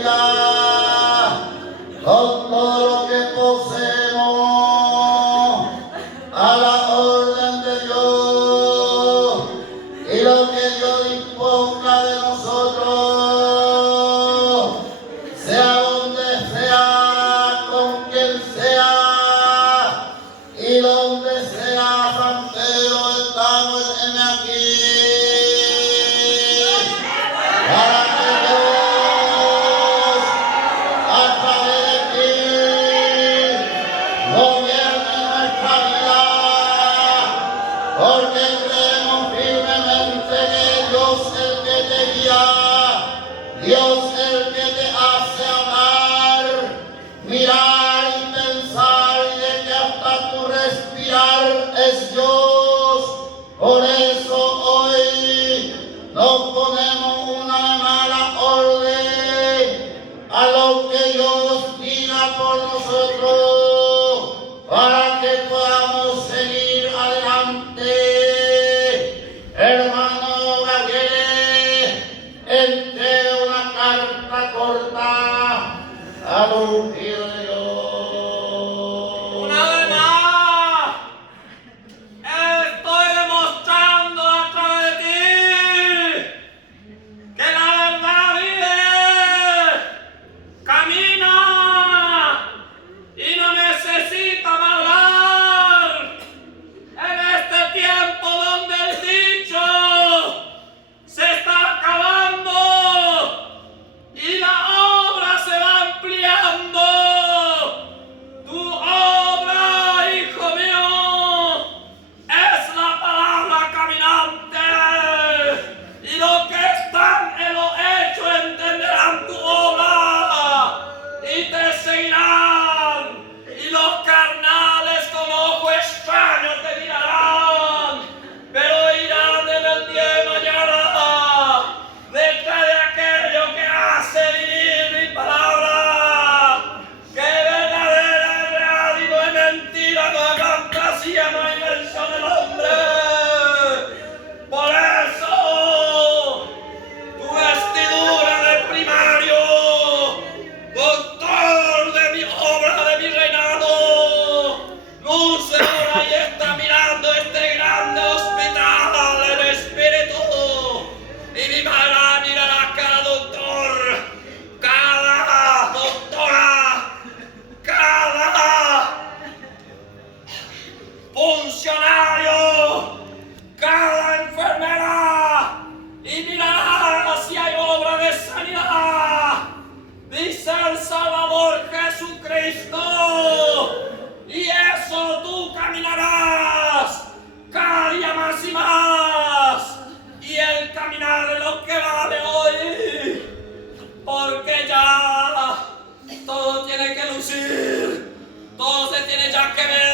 bendiga con todo lo que poseemos a la orden de Dios y lo que Dios disponga de nosotros, sea donde sea, con quien sea y donde sea. San Pedro, estamos en aquí para que Dios a través de ti gobierne nuestra vida, porque creemos firmemente que Dios es el que te guía, Dios es el que te hace amar, mirar y pensar, y de que hasta tu respirar es Dios. Por eso hoy nos ponemos una mala orden a lo que Dios diga por nosotros, para que podamos seguir adelante. Hermano Gabriel, entre una carta corta al ungido de Dios. Una vez más, estoy demostrando a través de ti que la verdad vive, camina y no necesita hablar. En este tiempo donde el dicho se está acabando y la obra se va ampliando, tu obra, hijo mío, es la palabra caminante, y los que están en lo hecho entenderán tu obra y te seguirán, y los carnales con ojo extraño te mirarán, pero irán en el día de mañana detrás de aquello que hace vivir mi palabra, que es verdadera, es real y no es mentira, no es fantasía, no es invención del hombre. Por eso tu vestidura de primario, doctor de mi obra, de mi reinado, luce ahora y está mirando este grande hospital en espíritu, y mi mano mirará cada doctor, cada doctora, cada funcionario, cada enfermera, y mirará si hay obra de sanidad, dice el Salvador Jesucristo, y eso tú caminarás cada día más y más, y el caminar es lo que vale hoy, porque ya todo tiene que lucir, todo se tiene ya que ver.